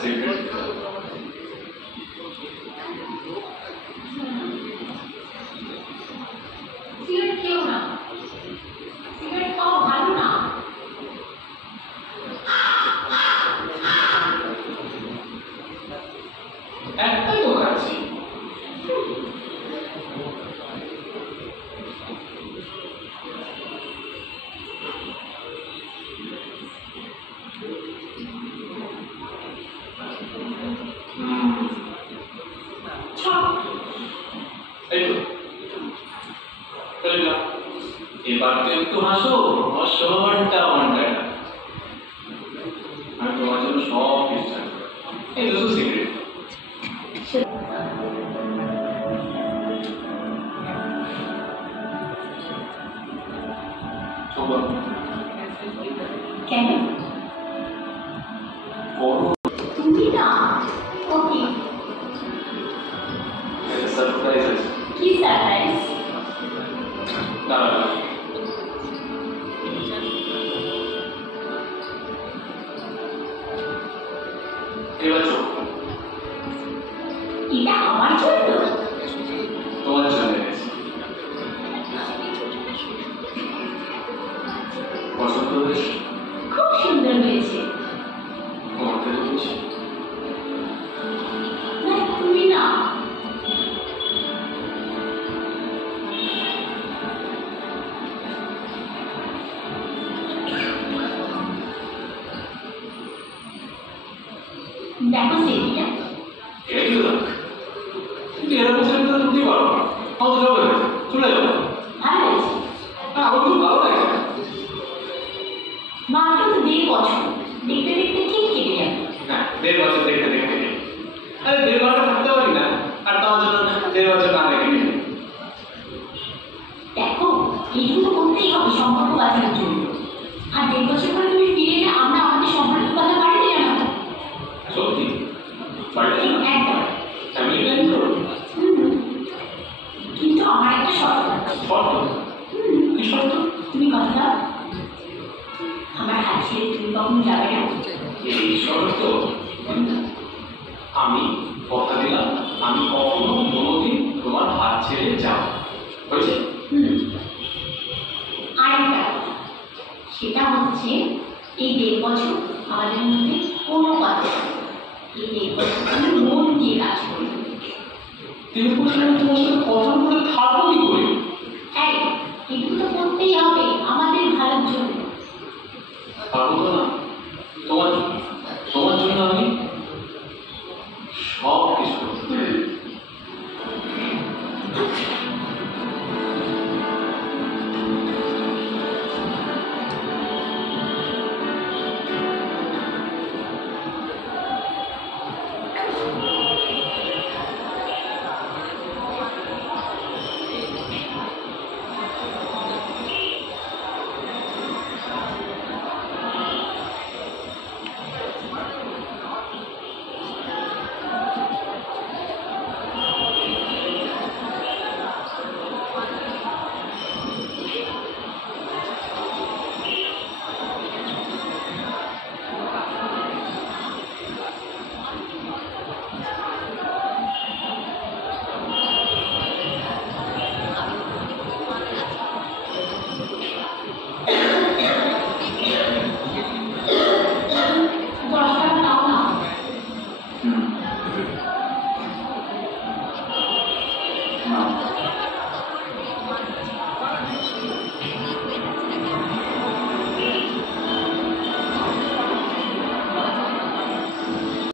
Cigarette cigarette খেও না, cigarette খাওয়া ভালো না। একটাই তো খাচ্ছি। এবার তো একটু হাসো, অসনটা মনটা। আমি তোমার জন্য সব কিছু চাই। এই তো সিগারেট। কেন তুমি না? ওকে, সারপ্রাইজ আছে। কি সারপ্রাইজ? দাঁড়াও, এবার চোখ। এটা আমার জন্য? তোমার জন্য এনেছি। পছন্দ হয়েছে? খুব সুন্দর হয়েছে। তোমার থেকে বলছি। না তুমি না। দেখো সেদিটা। এই তো কিন্তু এরা বলছে আমি তাহলে উঠতে পারবো না। কত যাবে? চলে যাবো। ভালো হয়েছে। না, আমার খুব ভালো লাগে। মাত্র তো 1.5 বছর, দেখতে দেখতে ঠিক কেটে যাবে। হ্যাঁ, 1.5 বছর দেখতে দেখতে। আরে 1.5 ঘন্টা থাকতে পারি না, আর তার জন্য 1.5 বছর না দেখে নিই। দেখো এইগুলো করতেই হবে সম্পর্ক বাঁচানোর জন্য। আর 1.5 বছর পরে তুমি ফিরে এলে আমরা আমাদের সম্পর্কের কথা বাড়িতে জানাবো। সত্যি? বাড়িতে একদম। ফ্যামিলি প্ল্যান করো? কিন্তু আমার একটা শর্ত আছে। শর্ত? কি শর্ত? তুমি কথা দাও আমার হাত ছেড়ে তুমি কখনো যাবে না। এই শর্ত? আমি কথা দিলাম আমি কখনো কোনোদিন তোমার হাত ছেড়ে যাব। হয়েছে? আরেকটা কথা, সেটা হচ্ছে এই 1.5 বছর আমাদের মধ্যে কোনো কথা নেই। এই 1.5 বছর আমি মন দিয়ে কাজ করি। 1.5 বছর আমি তোমার সাথে কথা বলে থাকবো কি করে? এই এগুলো তো করতেই হবে আমাদের ভালোর জন্য। পারবো তো না। তোমার জন্য আমি সব কিছু করতে পারি। No.